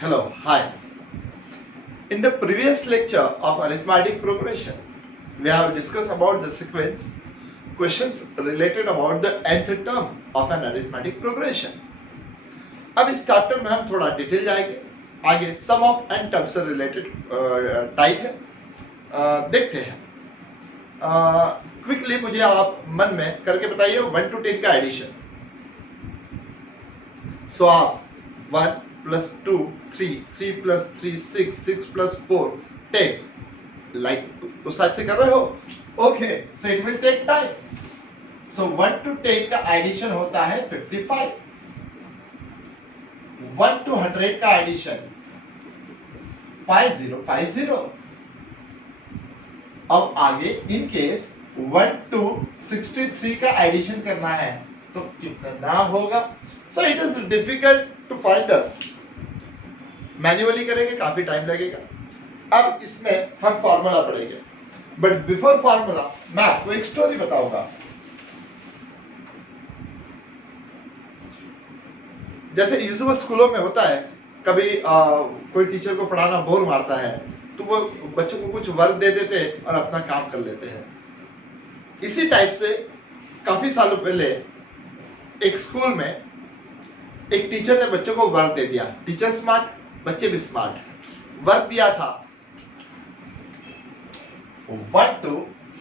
Hello, hi. In the previous lecture of arithmetic progression, we have discussed about the sequence questions related about the nth term of an arithmetic progression. अब इस chapter में हम थोड़ा detail जाएंगे. आगे सम of n term से related type है, देखते हैं. क्विकली मुझे आप मन में करके बताइए 1 to 10 का एडिशन. सो आप 1 plus 2 3 3 plus 3 6 6 plus 4 10 like उस टाइप से कर रहे हो. Okay, so it will take time. So 1 to 10 का एडिशन होता है 55. 1 to 100 का एडिशन 5050. अब आगे इन केस 1 to 63 का एडिशन करना है तो कितना होगा. So it is difficult to find us. Manually करेंगे, काफी टाइम लगेगा. अब इसमें हम फॉर्मूला पढ़ेंगे, बट बिफोर फॉर्मूला मैं आपको एक स्टोरी बताऊंगा. जैसे यूजुअल स्कूलों में होता है, कभी कोई टीचर को पढ़ाना बोर मारता है तो वो बच्चों को कुछ वर्क दे देते हैं और अपना काम कर लेते हैं. इसी टाइप से काफी सालों पहले एक स्कूल में एक टीचर ने बच्चों को वर्क दे दिया. टीचर स्मार्ट, बच्चे भी स्मार्ट. वर्क दिया था 1 to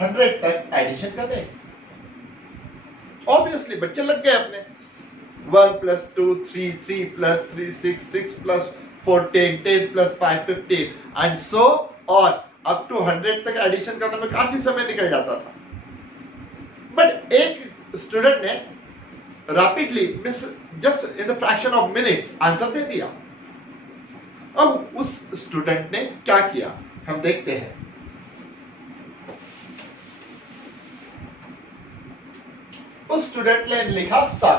100 तक एडिशन कर दे. ऑब्वियसली बच्चे लग गए अपने. 1 plus 2 3 3 plus 3 6 6 plus 4 10 10 plus 5 15 and so on up to 100 तक एडिशन करने में काफी समय निकल जाता था. बट एक स्टूडेंट ने rapidly just in the fraction of minutes answer दे दिया. अब उस स्टूडेंट ने क्या किया हम देखते हैं. उस स्टूडेंट ने लिखा सम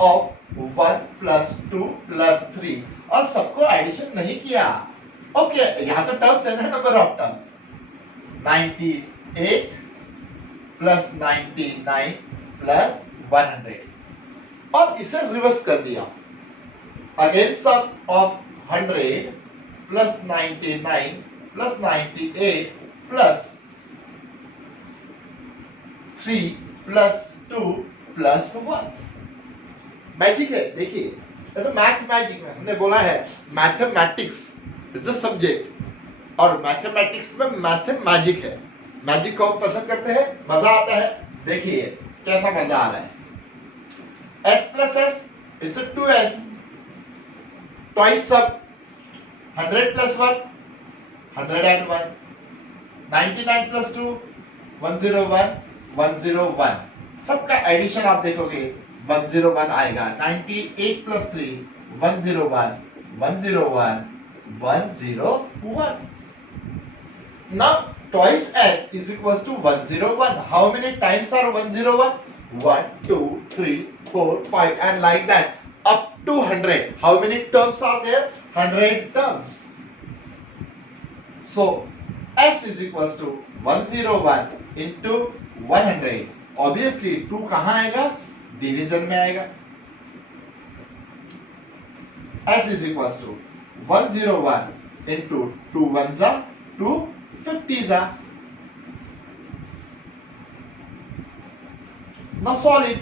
ऑफ 1 plus 2 plus 3 और सबको एडिशन नहीं किया. ओके, यहां तो टर्म्स है ना, number of terms. 98 plus 99 plus 100 और इसे रिवर्स कर दिया. Again sum of 100 plus 99 plus 98 plus 3 plus 2 plus 1. Magic है. देखिए, तो मैथ मैजिक में हमने बोला है मैथमेटिक्स इज द सब्जेक्ट और मैथमेटिक्स में मैथ मैजिक है. मैजिक को पसंद करते हैं, मजा आता है. देखिए कैसा मजा आ रहा है. s plus s is 2s. Twice सब 100 plus 1 101. 99 plus 2 101 101. सबका एडिशन आप देखोगे 101 आएगा. 98 plus 3 101 101 101. Now twice s is equals to 101. How many times are 101? 1 2 3 4 5 and like that up to 100. How many terms are there? 100 terms. So s is equals to 101 into 100. Obviously 2 कहाँ आएगा? Division में आएगा. s is equals to 101 into 2 ones are 2 50s are. Now solve it.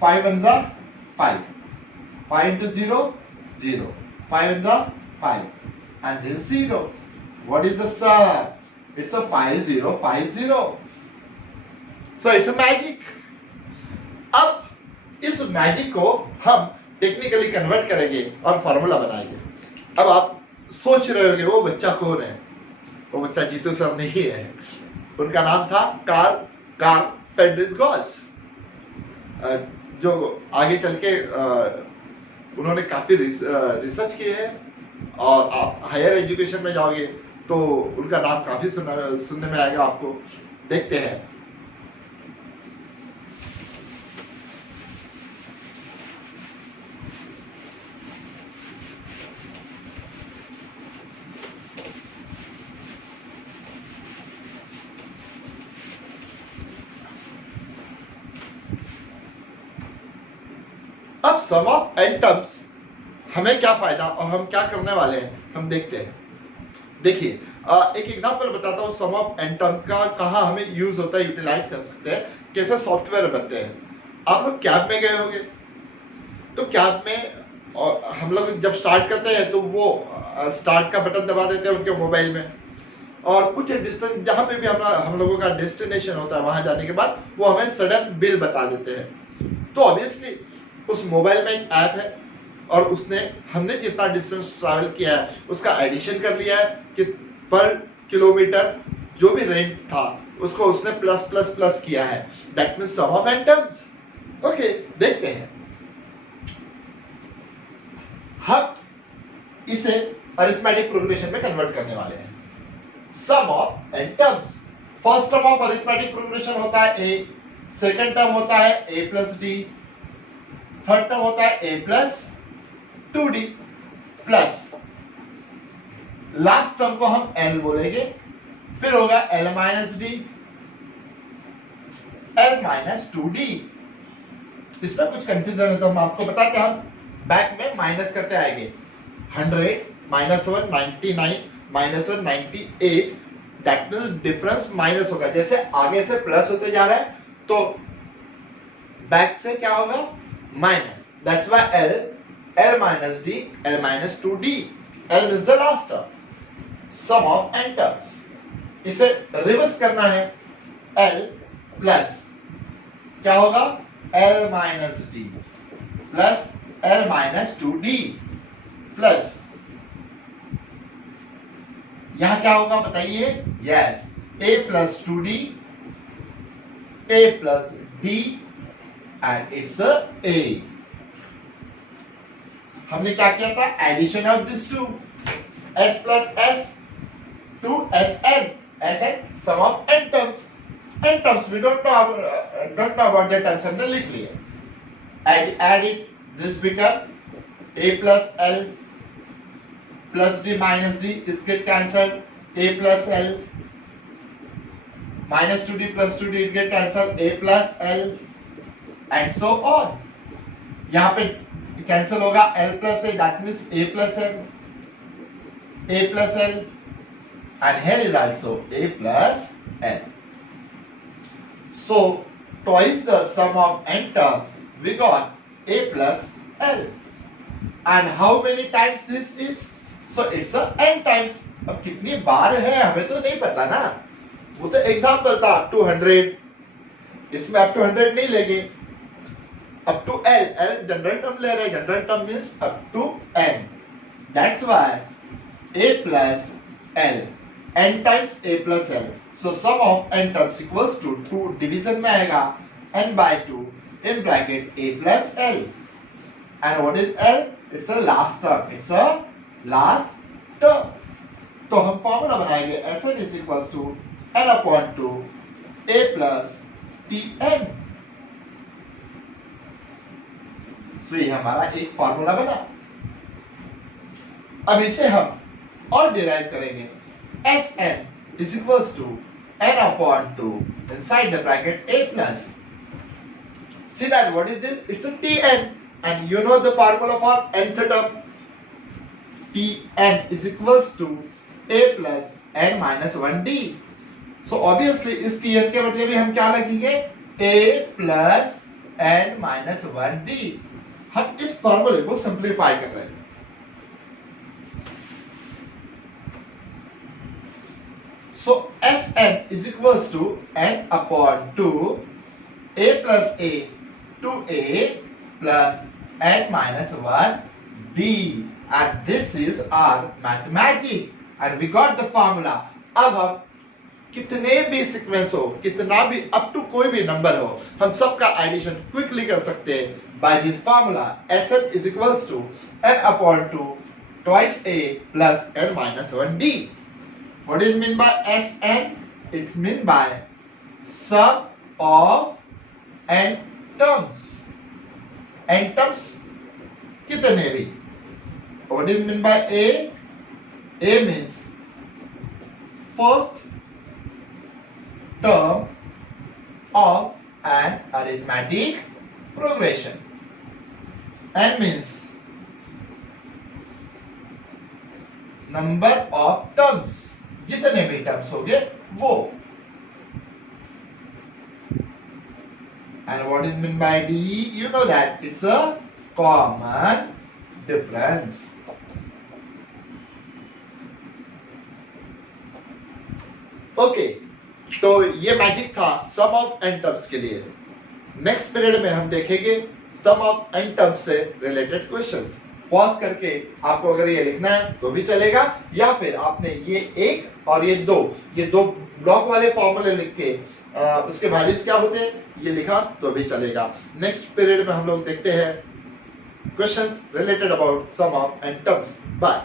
5 ones are 5. 5 into 0 0. 5 ones are 5 and this is 0. What is the sum? It's a 5050. So it's a magic. अब इस magic को हम technically convert करेंगे और formula बनाएंगे. अब आप सोच रहे होंगे वो बच्चा कौन है. वो बच्चा जीतू सर नहीं है. उनका नाम था कार्ल फेडरिक गॉस, जो आगे चल के उन्होंने काफी रिसर्च किए हैं. और आप हायर एजुकेशन में जाओगे तो उनका नाम काफी सुनने में आएगा आपको. देखते हैं. अब सम ऑफ n टर्म्स हमें क्या फायदा और हम क्या करने वाले हैं हम देखते हैं। देखिए एक एग्जांपल बताता हूँ सम ऑफ एन टर्म का, कहाँ हमें यूज होता है, यूटिलाइज कर सकते हैं, कैसे सॉफ्टवेयर बनते हैं। आप लोग कैब में गए होंगे, तो कैब में और हम लोग जब स्टार्ट करते हैं तो वो स्टार्ट का बटन दबा देते हैं उनके मोबाइल में, और कुछ डिस्टेंस जहाँ पे भी हम लोगों का डेस्टिनेशन होता है वहां जाने के बाद वो हमें सडन बिल बता देते हैं। तो ऑब्वियसली उस मोबाइल में एक ऐप है और उसने हमने जितना डिस्टेंस ट्रैवल किया है उसका एडिशन कर लिया है कि पर किलोमीटर जो भी रेंट था उसको उसने प्लस प्लस प्लस किया है। That means sum of n terms. Okay, देखते हैं। हम इसे अरिथमेटिक प्रोग्रेशन में कन्वर्ट करने वाले हैं। Sum of n terms, first term of arithmetic progression होता है a, सेकंड टर्म होता है a plus d, third term होता है a plus 2d plus last term को हम l बोलेंगे, फिर होगा l minus d, l minus 2d। इसमें कुछ कंफ्यूजन है तो हम आपको बताते हैं, हम बैक में माइनस करते आएंगे। 100 minus 1 99 minus 1 98, that means difference minus होगा। जैसे आगे से प्लस होते जा रहा है तो बैक से क्या होगा, minus. That's why l minus d, l minus 2d, l is the last term. Sum of n terms, इसे रिवर्स करना है, l प्लस क्या होगा, l minus d plus l minus 2d plus यहां क्या होगा बताइए, yes a plus 2d, a plus d and it's a। हमने क्या किया था, addition of this two, s plus s to sn, sn sum of n terms. n terms we don't know about that terms, हमने लिख लिया। add it, this become a plus l plus d minus d, this get cancelled, a plus l minus 2d plus 2d it get cancelled, a plus l and so on। यहाँ पे cancel होगा l plus a, that means a plus l, a plus l and here is also a plus l। So twice the sum of n terms we got a plus l, and how many times this is, so it's a n times। अब कितनी बार है हमें तो नहीं पता ना, वो तो एग्जांपल था 200, इसमें अप टू 100 नहीं लेंगे, up to l, l general term ले रहे हैं, general term means up to n। That's why a plus l, n times a plus l, so sum of n terms equals to 2 division में आएगा n by 2 in bracket a plus l, and what is l, it's a last term, it's a last term। तो हम formula बनाएंगे Sn is equals to n upon 2 a plus tn। सो ये हमारा एक formula बना। अब इसे हम और डिराइव करेंगे, Sn is equals to n upon 2 inside the bracket a plus, see that what is this, it's a tn, and you know the formula for nth term, tn is equals to a plus n minus 1d। so obviously इस tn के बदले में हम क्या लिखेंगे, a plus n minus 1d। हम इस फॉर्मूले को सिंप्लीफाई कर रहे हैं। so Sn is equals to n upon 2 a plus a 2a plus n minus 1 d, and this is our mathematics and we got the formula। अब हम कितने भी सीक्वेंस हो, कितना भी अप टू कोई भी नंबर हो, हम सबका एडिशन क्विकली कर सकते हैं by this formula. Sn is equals to n upon 2 twice a plus n minus 1d। What is mean by Sn? It's mean by sum of n terms, n terms कितने भी। What is mean by a? A means first term of an arithmetic progression, n means number of terms, जितने भी terms हो गए वो। And what is meant by D? You know that it's a common difference. Okay, तो ये magic था सम of n terms के लिए। नेक्स्ट पीरियड में हम देखेंगे सम ऑफ एन टर्म्स से रिलेटेड क्वेश्चंस। पॉज करके आपको अगर ये लिखना है तो भी चलेगा, या फिर आपने ये एक और ये दो ब्लॉक वाले फॉर्मूले लिख के उसके वैल्यूज क्या होते हैं ये लिखा तो भी चलेगा। नेक्स्ट पीरियड में हम लोग देखते हैं questions related about sum of n terms. Bye.